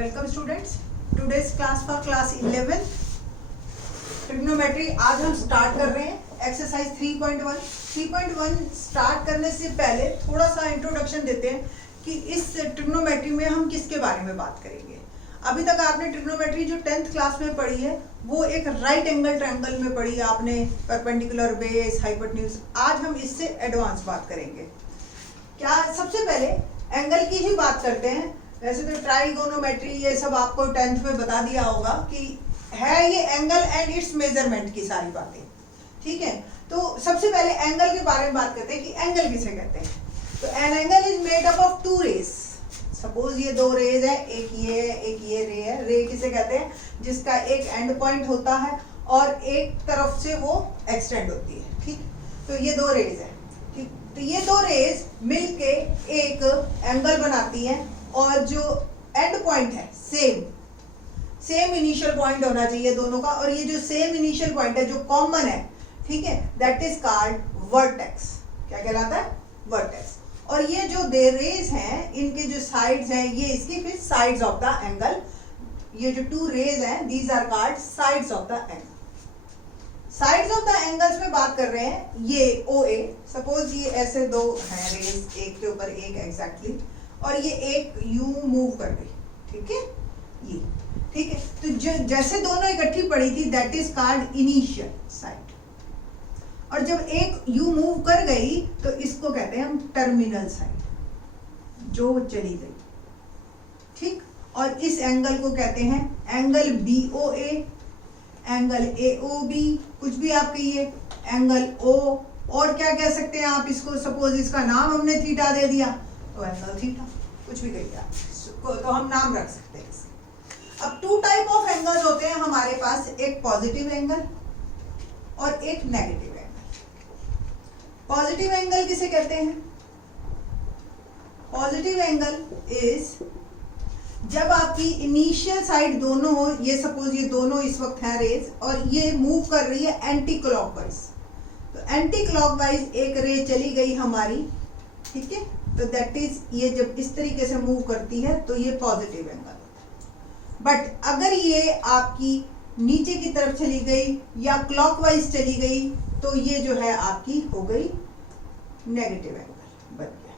Welcome students, today's class for class 11 trigonometry. आज हम start कर रहे हैं एक्सरसाइज 3.1। 3.1 स्टार्ट करने से पहले थोड़ा सा इंट्रोडक्शन देते हैं कि इस ट्रिग्नोमेट्री में हम किसके बारे में बात करेंगे। अभी तक आपने ट्रिग्नोमेट्री जो 10th क्लास में पढ़ी है वो एक राइट एंगल ट्रायंगल में पढ़ी है आपने, परपेंडिकुलर, बेस, हाइपोटेन्यूज। आज हम इससे एडवांस बात करेंगे। क्या सबसे पहले एंगल की ही बात करते हैं। वैसे तो ट्राइगोनोमेट्री ये सब आपको 10th में बता दिया होगा कि है ये एंगल एंड इट्स मेजरमेंट की सारी बातें, ठीक है। तो सबसे पहले एंगल के बारे में बात करते हैं कि एंगल किसे कहते हैं। तो an angle is made up of two rays. Suppose ये दो रेज है, एक ये है, एक ये रे है। रे किसे कहते हैं? जिसका एक एंड पॉइंट होता है और एक तरफ से वो एक्सटेंड होती है, ठीक। तो ये दो रेज है, ठीक। तो ये दो रेज मिलके एक एंगल बनाती है और जो एंड पॉइंट है सेम इनिशियल पॉइंट होना चाहिए दोनों का, और ये जो सेम इनिशियल पॉइंट है जो कॉमन है, ठीक है, दैट इज कॉल्ड वर्टेक्स। क्या कहलाता है? वर्टेक्स। और ये जो दे रेज हैं इनके जो साइड्स हैं ये इसकी फिर साइड्स ऑफ द एंगल। ये जो टू रेज हैं these are called sides of the angle. Sides of the angles में बात कर रहे हैं। ये OA, सपोज ये ऐसे दो हैं रेज, एक के ऊपर एक एग्जैक्टली, और ये एक यू मूव कर गई, ठीक है, ये, ठीक है। तो जो जैसे दोनों इकट्ठी पड़ी थी that is called initial side. और जब एक यू मूव कर गई तो इसको कहते हैं हम टर्मिनल साइड, जो चली गई, ठीक। और इस एंगल को कहते हैं एंगल BOA, एंगल AOB, कुछ भी आप कहिए, एंगल O, और क्या कह सकते हैं आप इसको। सपोज इसका नाम हमने थीटा दे दिया तो एंगल थीटा, कुछ भी कहिए आप, तो हम नाम रख सकते हैं इसके। अब टू टाइप ऑफ एंगल्स होते हैं हमारे पास, एक पॉजिटिव एंगल और एक नेगेटिव एंगल। पॉजिटिव एंगल किसे कहते हैं? पॉजिटिव एंगल इज जब आपकी इनिशियल साइड दोनों हो, ये सपोज ये दोनों इस वक्त है रेज और ये मूव कर रही है एंटी क्लॉकवाइज। तो एंटी क्लॉकवाइज एक रे चली गई हमारी, ठीक है, तो दैट इज, ये जब इस तरीके से मूव करती है तो ये पॉजिटिव एंगल होता है। बट अगर ये आपकी नीचे की तरफ चली गई या क्लॉकवाइज चली गई तो ये जो है आपकी हो गई नेगेटिव एंगल बन गया,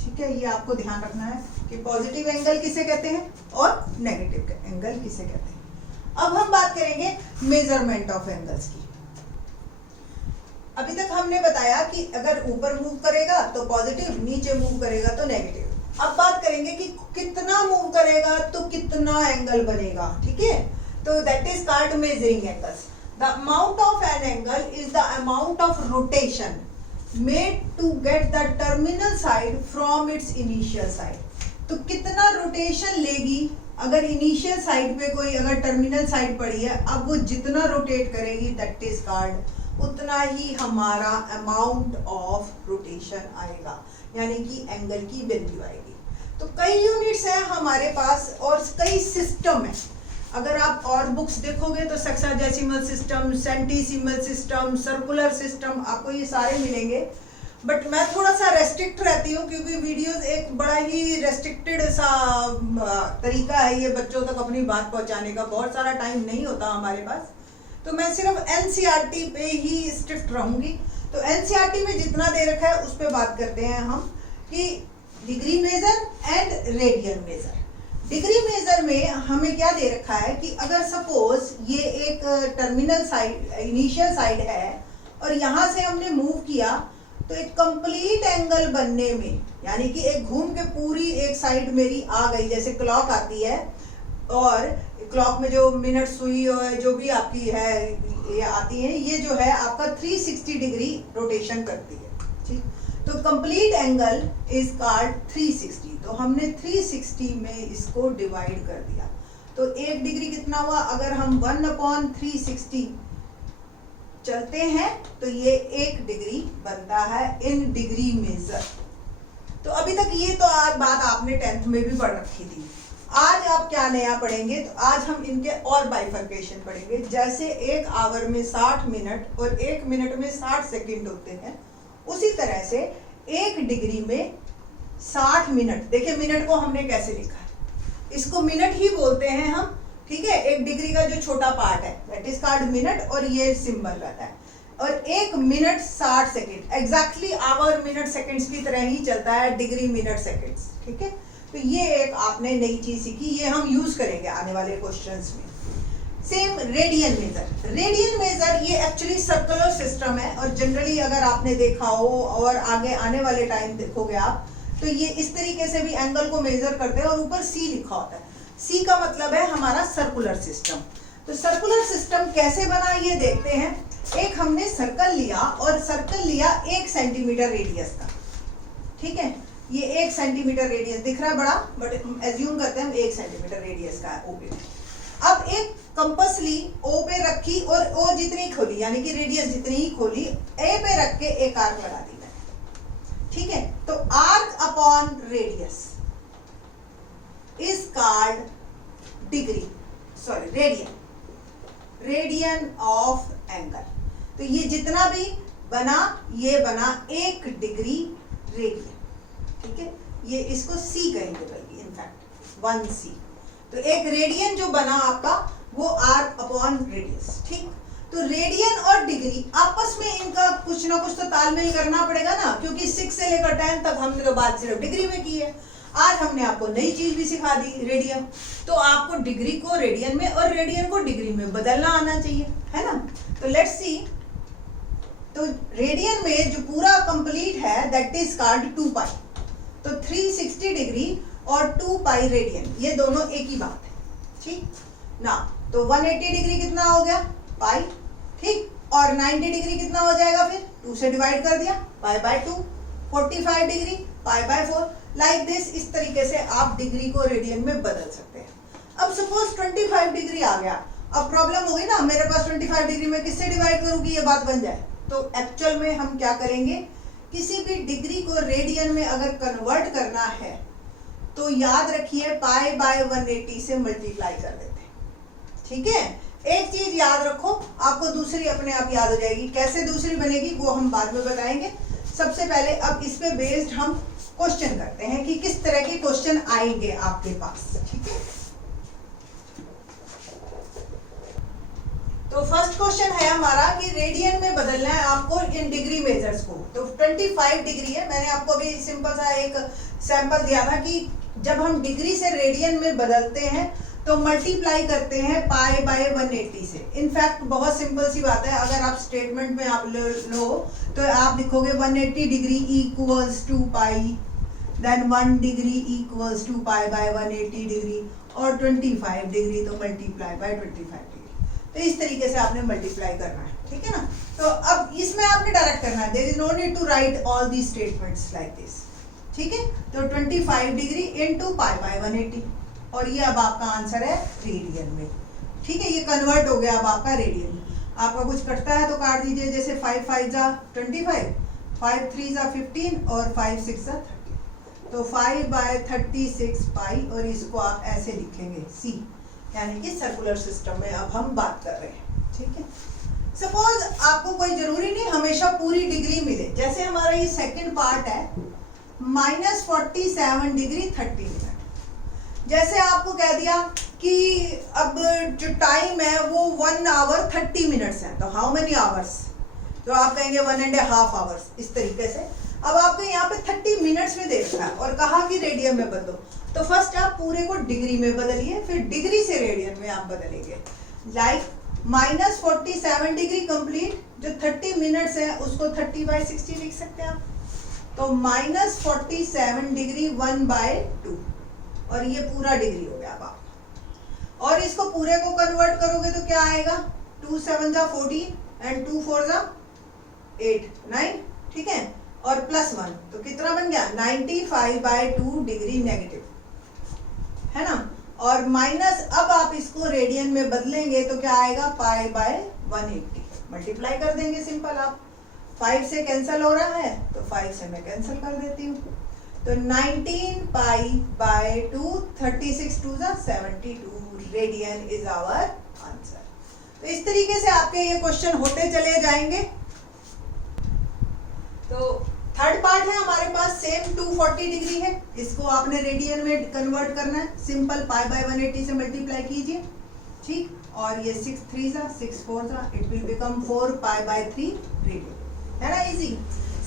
ठीक है। ये आपको ध्यान रखना है कि पॉजिटिव एंगल किसे कहते हैं और नेगेटिव एंगल किसे कहते हैं। अब हम बात करेंगे मेजरमेंट ऑफ एंगल्स की। अभी तक हमने बताया कि अगर ऊपर मूव करेगा तो पॉजिटिव, नीचे मूव करेगा तो नेगेटिव। अब बात करेंगे कि कितना मूव करेगा तो कितना एंगल बनेगा, ठीक है। तो that is called measuring angles. The amount of an angle is the amount of rotation made to get the terminal side from its initial side. तो कितना रोटेशन लेगी अगर इनिशियल साइड पे कोई अगर टर्मिनल साइड पड़ी है, अब वो जितना रोटेट करेगी दैट इज कॉल्ड, उतना ही हमारा अमाउंट ऑफ रोटेशन आएगा, यानी कि एंगल की वैल्यू आएगी। तो कई यूनिट्स हैं हमारे पास और कई सिस्टम है। अगर आप और बुक्स देखोगे तो sexagesimal system, centesimal system, circular system, आपको ये सारे मिलेंगे। बट मैं थोड़ा सा रेस्ट्रिक्ट रहती हूँ क्योंकि वीडियोस एक बड़ा ही रेस्ट्रिक्टेड सा तरीका है ये बच्चों तक अपनी बात पहुँचाने का। बहुत सारा टाइम नहीं होता हमारे पास, तो मैं सिर्फ NCERT पे ही स्ट्रिक्ट रहूंगी। तो NCERT में जितना दे रखा है उस पर बात करते हैं हम कि degree measure and radian measure. Degree measure में हमें क्या दे रखा है कि अगर सपोज ये एक टर्मिनल साइड, इनिशियल साइड है और यहाँ से हमने मूव किया तो एक कंप्लीट एंगल बनने में, यानी कि एक घूम के पूरी एक साइड मेरी आ गई, जैसे क्लॉक आती है और क्लॉक में जो मिनट सुई और जो भी आपकी है ये आती है, ये जो है आपका 360 डिग्री रोटेशन करती है, ठीक। तो कंप्लीट एंगल इज कॉल्ड 360। तो हमने 360 में इसको डिवाइड कर दिया तो 1 डिग्री कितना हुआ? अगर हम 1/360 चलते हैं तो ये 1 डिग्री बनता है इन डिग्री मेजर। तो अभी तक ये तो आज बात आपने 10th में भी पढ़ रखी थी। आज आप क्या नया पढ़ेंगे? तो आज हम इनके और बाइफर्केशन पढ़ेंगे। जैसे 1 आवर में 60 मिनट और 1 मिनट में 60 सेकंड होते हैं, उसी तरह से 1 डिग्री में 60 मिनट। देखिए मिनट को हमने कैसे लिखा है, इसको मिनट ही बोलते हैं हम, ठीक है। 1 डिग्री का जो छोटा पार्ट है दैट इज कॉल्ड मिनट, और ये सिंबल रहता है। और 1 minute 60 second, exactly our minute seconds की तरह ही चलता है डिग्री मिनट सेकेंड्स, ठीक है। तो ये एक आपने नई चीज सीखी, ये हम यूज करेंगे आने वाले क्वेश्चंस में। Same radian major, radian major ये एक्चुअली सर्कुलर सिस्टम है, और जनरली अगर आपने देखा हो और आगे आने वाले टाइम देखोगे आप, तो ये इस तरीके से भी एंगल को मेजर करते हैं, और ऊपर सी लिखा होता है। सी का मतलब है हमारा सर्कुलर सिस्टम। तो सर्कुलर सिस्टम कैसे बना ये देखते हैं। एक हमने सर्कल लिया, और सर्कल लिया 1 सेंटीमीटर रेडियस का, ठीक है। ये 1 सेंटीमीटर रेडियस दिख रहा है बड़ा, बट एज्यूम करते हैं हम 1 सेंटीमीटर रेडियस का है ओ पे। अब एक कंपास ली, ओ पे रखी, और ओ जितनी खोली यानी कि रेडियस जितनी ही खोली, ए पे रख के एक आर्क लगा दी मैंने, ठीक है। तो arc upon radius is called degree, sorry radian, radian of angle. तो ये जितना भी बना, ये बना 1 डिग्री रेडियन, ठीक है। ये इसको सी कहेंगे बल्कि, इनफैक्ट 1 सी। तो एक रेडियन जो बना आपका वो आर्क अपॉन रेडियस, ठीक। तो रेडियन और डिग्री आपस में इनका कुछ ना कुछ तो तालमेल करना पड़ेगा ना, क्योंकि 6 से लेकर 10 तक हमने तो बात सिर्फ डिग्री में की है। आज हमने आपको नई चीज भी सिखा दी, रेडियन। तो आपको डिग्री को रेडियन में और रेडियन को डिग्री में बदलना आना चाहिए, है ना। तो लेट्स सी। तो रेडियन में जो पूरा कंप्लीट है दैट इज कॉल्ड 2 पाई। तो 360 डिग्री और 2 पाई रेडियन, ये दोनों एक ही बात है, ठीक ना। तो 180 डिग्री कितना हो गया, पाई, ठीक। और 90 डिग्री कितना हो जाएगा, फिर 2 से डिवाइड कर दिया, pi by 2। 45 degree, pi by 4। Like this, इस तरीके से आप डिग्री को रेडियन में बदल सकते हैं। अब सपोज 25 डिग्री आ गया, अब प्रॉब्लम होगी ना, मेरे पास 25 डिग्री में किससे डिवाइड करूं कि ये बात बन जाए। तो एक्चुअल में हम क्या करेंगे, किसी भी डिग्री को रेडियन में अगर कन्वर्ट करना है तो याद रखिए पाई बाय 180 से मल्टीप्लाई कर देते हैं, ठीक है। एक चीज याद रखो, आपको दूसरी अपने आप याद हो जाएगी। कैसे दूसरी बनेगी वो हम बाद में बताएंगे। सबसे पहले अब इस पे बेस्ड हम क्वेश्चन करते हैं कि किस तरह के क्वेश्चन आएंगे आपके पास, ठीक है। तो फर्स्ट क्वेश्चन है हमारा कि रेडियन में बदलना है आपको इन डिग्री मेजर्स को। तो 25 डिग्री है, मैंने आपको अभी सिंपल सा एक सैंपल दिया था कि जब हम डिग्री से रेडियन में बदलते हैं तो मल्टीप्लाई करते हैं पाई बाय 180 से। इनफैक्ट बहुत सिंपल सी बात है, अगर आप स्टेटमेंट में आप लो तो आप लिखोगे 180 degree equals to pi, then 1 degree equals to pi by 180 degree, और 25 डिग्री तो मल्टीप्लाई बाय 25 डिग्री। तो इस तरीके से आपने मल्टीप्लाई करना है, ठीक है ना। तो अब इसमें आपने डायरेक्ट करना है, there is no need to write all the statements like this, ठीक है। तो 25 डिग्री इनटू पाई बाय 180, और ये अब आपका आंसर है रेडियन में, ठीक है। ये कन्वर्ट हो गया अब आपका रेडियन। आपका कुछ कटता है तो काट दीजिए, जैसे 5 5 जा 25, 5 3 जा 15, और 5 6 जा 30। तो 5 बाय 36 पाई, और इसको आप ऐसे लिखेंगे सी, यानी कि सर्कुलर सिस्टम में अब हम बात कर रहे हैं, ठीक है। सपोज आपको कोई जरूरी नहीं हमेशा पूरी डिग्री मिले, जैसे हमारा ये सेकंड पार्ट है -47 डिग्री 30 मिनट। जैसे आपको कह दिया कि अब जो टाइम है वो 1 आवर 30 मिनट्स है, तो हाउ मेनी आवर्स, तो आप कहेंगे 1.5 आवर्स, इस तरीके से। अब आपको यहाँ पे 30 मिनट्स में दे रखा है और कहा कि रेडियन में बदलो, तो फर्स्ट आप पूरे को डिग्री में बदलिए, फिर डिग्री से रेडियन में आप बदलेंगे। लाइक -47 डिग्री कंप्लीट, जो 30 मिनट्स है उसको 30/60 लिख सकते हैं आप। तो -47 डिग्री 1/2, और ये पूरा डिग्री हो गया अब आपका। और इसको पूरे को कन्वर्ट करोगे तो क्या आएगा, 2 7 जा 14 एंड 2 4 जा 8 9, ठीक है। और +1 तो कितना बन गया 95/2 डिग्री नेगेटिव, है ना। और माइनस, अब आप इसको रेडियन में बदलेंगे तो क्या आएगा पाई बाय 180, मल्टीप्लाई कर देंगे सिंपल। आप 5 से कैंसिल हो रहा है तो 5 से मैं कैंसिल कर देती हूँ। तो 19 पाई बाय 2, 36 2 जा 72 रेडियन इज आवर आंसर। तो इस तरीके से आपके ये क्वेश्चन होते चले जाएंगे। तो थर्ड पार्ट है हमारे पास सेम 240 डिग्री है, इसको आपने रेडियन में कन्वर्ट करना है, सिंपल पाई बाय 180 से मल्टीप्लाई कीजिए, ठीक, और ये 6 3 जा 6 4 जा, it will become 4 pi by 3 radian, है ना, easy.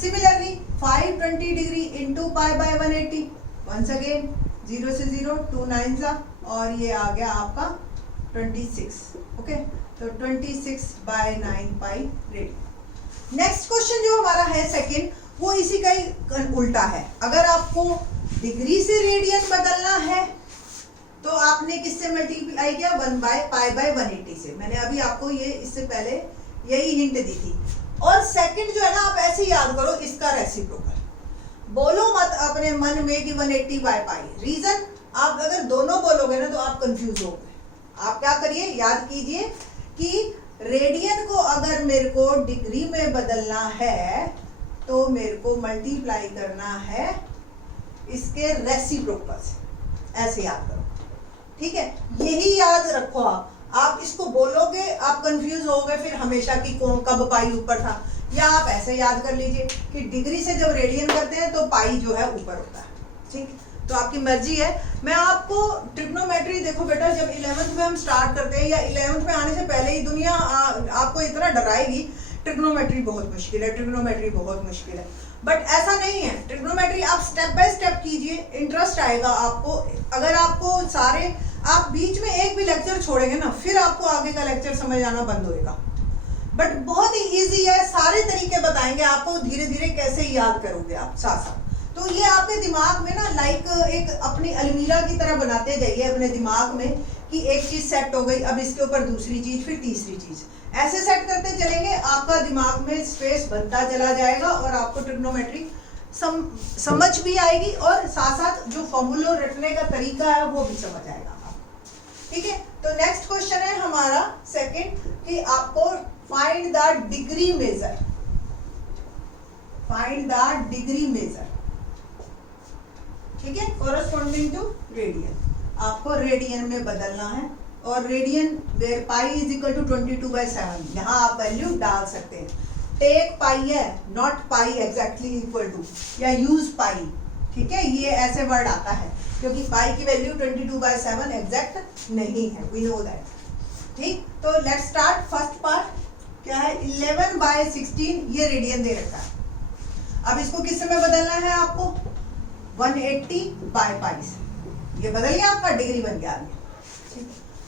Similarly 520 degree into pi by 180, once again 0 से 0 2 9 जा, और ये आ गया आपका 26, ओके, तो 26 by 9 pi radian. Next question जो हमारा है सेकंड, वो इसी का ही उल्टा है। अगर आपको डिग्री से रेडियन बदलना है तो आपने किससे मल्टीप्लाई किया, 1 बाय पाई बाय 180 से। मैंने अभी आपको ये इससे पहले यही हिंट दी थी। और सेकंड जो है ना, आप ऐसे याद करो, इसका रेसिप्रोकल, बोलो मत अपने मन में कि 180 बाय पाई। रीजन, आप अगर दोनों बोलोगे ना तो आप कंफ्यूज होगे। आप क्या करिए, याद कीजिए कि रेडियन को अगर मेरे को डिग्री में बदलना है तो मेरे को मल्टीप्लाई करना है इसके रेसिप्रोकल से, ऐसे याद करो, ठीक है, यही याद रखो। आप इसको बोलोगे आप कंफ्यूज होगे फिर हमेशा कि कौन कब पाई ऊपर था, या आप ऐसे याद कर लीजिए कि डिग्री से जब रेडियन करते हैं तो पाई जो है ऊपर होता है, ठीक, तो आपकी मर्जी है। मैं आपको ट्रिग्नोमेट्री, देखो बेटा, जब 11th में हम स्टार्ट करते हैं या 11th में आने से पहले ही दुनिया आपको इतना डराएगी, ट्रिग्नोमेट्री बहुत मुश्किल है, ट्रिग्नोमेट्री बहुत मुश्किल है, बट ऐसा नहीं है। ट्रिग्नोमेट्री आप स्टेप बाय स्टेप कीजिए, इंटरेस्ट आएगा आपको। अगर आपको सारे, आप बीच में एक भी लेक्चर छोड़ेंगे ना, फिर आपको आगे का लेक्चर समझ आना बंद होएगा, बट बहुत ही इजी है, सारे तरीके बताएंगे आपको, धीरे धीरे कैसे याद करोगे आप साथ साथ। तो ये आपके दिमाग में ना लाइक एक अपनी अलमीरा की तरह बनाते जाइए अपने दिमाग में कि एक चीज सेट हो गई, अब इसके ऊपर दूसरी चीज, फिर तीसरी चीज, ऐसे सेट करते चलेंगे, आपका दिमाग में स्पेस बनता चला जाएगा और आपको ट्रिग्नोमेट्री समझ भी आएगी और साथ साथ जो फॉर्मूला रटने का तरीका है वो भी समझ आएगा आपको, ठीक है। तो नेक्स्ट क्वेश्चन है हमारा सेकंड कि आपको find the degree measure, find the degree measure, ठीक है, कोरस्पॉन्डिंग टू रेडियन। आपको रेडियन में बदलना है और radian where pi is equal to 22/7, यहाँ आप वैल्यू डाल सकते हैं। टेक पाई है, not pi exactly equal to, या यूज पाई, ठीक है, ये ऐसे वर्ड आता है क्योंकि पाई की वैल्यू 22/7 एग्जैक्ट नहीं है, वी नो दैट, ठीक। तो लेट्स स्टार्ट। फर्स्ट पार्ट क्या है, 11/16, ये रेडियन दे रखा है। अब इसको किस में बदलना है आपको, 180 बाय पाई से, ये बदल गया, आपका डिग्री बन गया।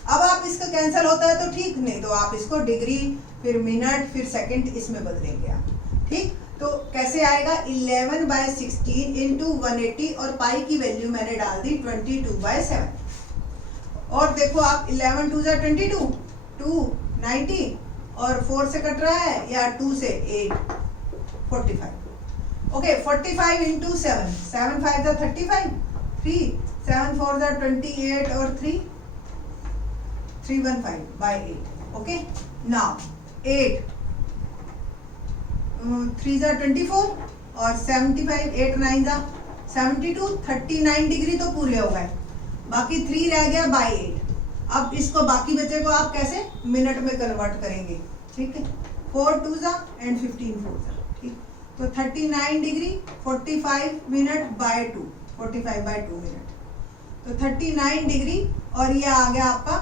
अब आप इसका कैंसिल होता है तो ठीक, नहीं तो आप इसको डिग्री, फिर मिनट, फिर सेकंड, इसमें बदलेंगे आप, ठीक। तो कैसे आएगा, 11/16 इंटू 180, और पाई की वैल्यू मैंने डाल दी 22/7, और देखो आप 11 2 22, 2 90, और 4 से कट रहा है, या 2 से 8 45, ओके, 45 इंटू 7, 7 5 35, 3 7 4 28, और 3 315 by 8, okay, now 8 3 24, और 75 8 9 72, 39 डिग्री तो पूरे हो गए, बाकी 3 रह गया बाय 8। अब इसको बाकी बचे को आप कैसे मिनट में कन्वर्ट करेंगे, ठीक है, 4 2 एंड 15 4, ठीक। तो 39 डिग्री 45 मिनट बाय 2, 45/2 मिनट, तो 39 डिग्री, और ये आ गया आपका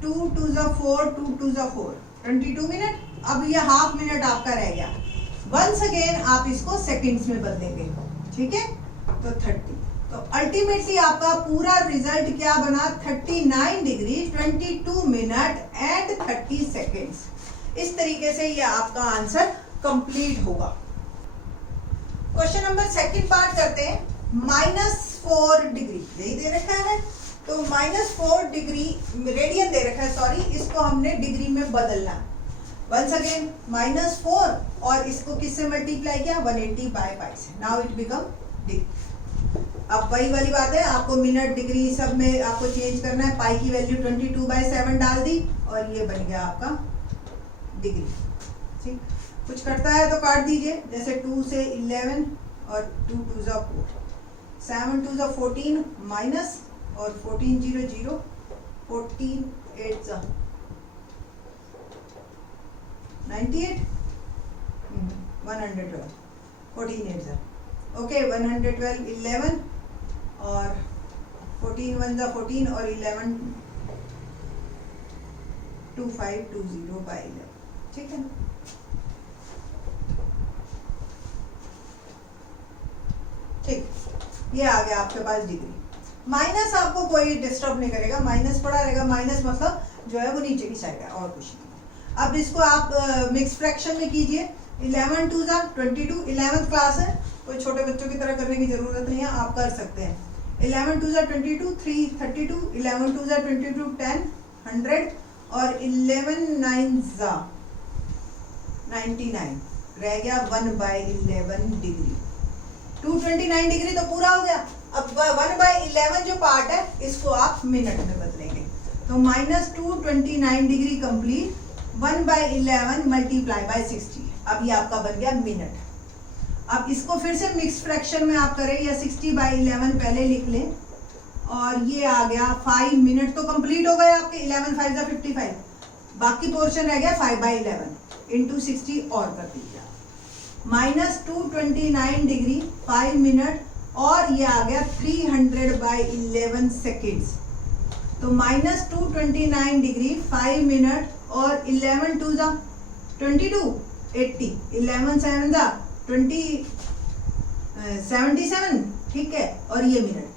2 2 4, 2 2 4, 22 मिनट। अब ये हाफ मिनट आपका रह गया। वंस अगेन आप इसको सेकंड्स में बदलेंगे, ठीक है, तो 30। तो अल्टीमेटली आपका पूरा रिजल्ट क्या बना, 39 डिग्री 22 मिनट एंड 30 सेकेंड्स। इस तरीके से ये आपका आंसर कंप्लीट होगा। क्वेश्चन नंबर सेकंड पार्ट करते हैं। -4 डिग्री यही दे रखा है, तो -4 डिग्री रेडियन दे रखा है, सॉरी, इसको हमने डिग्री में बदलना। वंस अगेन -4, और इसको किससे मल्टीप्लाई किया, 180 बाय पाई से, नाउ इट बिकम डिग्री। अब वही वाली बात है, आपको मिनट डिग्री सब में आपको चेंज करना है। पाई की वैल्यू 22/7 डाल दी, और ये बन गया आपका डिग्री, ठीक। कुछ करता है तो काट दीजिए, जैसे 2 से 11, और 2 2 4, 7 2 14 माइनस, और 14 0 0, 14 8 98, 112, 14 8 जा ओके 112 11 और 14 1 जा 14 और 11 2520 बाई 11 ठीक है ना। ठीक, ये आ गया आपके पास डिग्री। माइनस आपको कोई डिस्टर्ब नहीं करेगा, माइनस पड़ा रहेगा, माइनस मतलब जो है वो नीचे की साइड है और कुछ नहीं। अब इसको आप मिक्स फ्रैक्शन में कीजिए। 11 2 जा 22, 11th क्लास है, कोई छोटे बच्चों की तरह करने की जरूरत नहीं है, आप कर सकते हैं। 11 2 जा 22, 3 32, 11 2 जा 22 10 100 और 11 9 जा 99 रह गया 1/11 डिग्री। 229 डिग्री तो पूरा हो गया। अब 1/11 जो पार्ट है इसको आप मिनट में बदलेंगे, तो -229 डिग्री कंप्लीट 1/11 मल्टीप्लाई बाय 60। अब ये आपका बन गया मिनट। अब इसको फिर से मिक्स फ्रैक्शन में आप करें या 60/11 पहले लिख लें और ये आ गया 5 मिनट तो कंप्लीट हो गए आपके। 11 5 जा 55, बाकी पोर्शन रह गया 5/11 इंटू 60 और कर दीजिए -229 डिग्री 5 मिनट और ये आ गया 300/11 सेकेंड्स। तो -229 डिग्री 5 मिनट और 11 2 जा 22 80, 11 7 जा 20 77 ठीक है, और ये मिनट।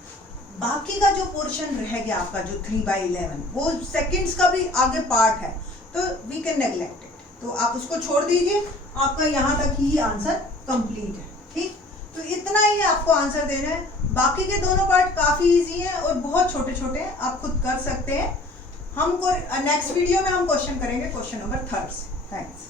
बाकी का जो पोर्शन रह गया आपका जो 3/11 वो सेकेंड्स का भी आगे पार्ट है, तो वी कैन नेग्लेक्ट इट, तो आप उसको छोड़ दीजिए। आपका यहाँ तक ही आंसर कंप्लीट है। ठीक, तो इतना ही आपको आंसर देना है। बाकी के दोनों पार्ट काफी इजी हैं और बहुत छोटे छोटे हैं, आप खुद कर सकते हैं। हमको नेक्स्ट वीडियो में हम क्वेश्चन करेंगे क्वेश्चन नंबर 3। थैंक्स।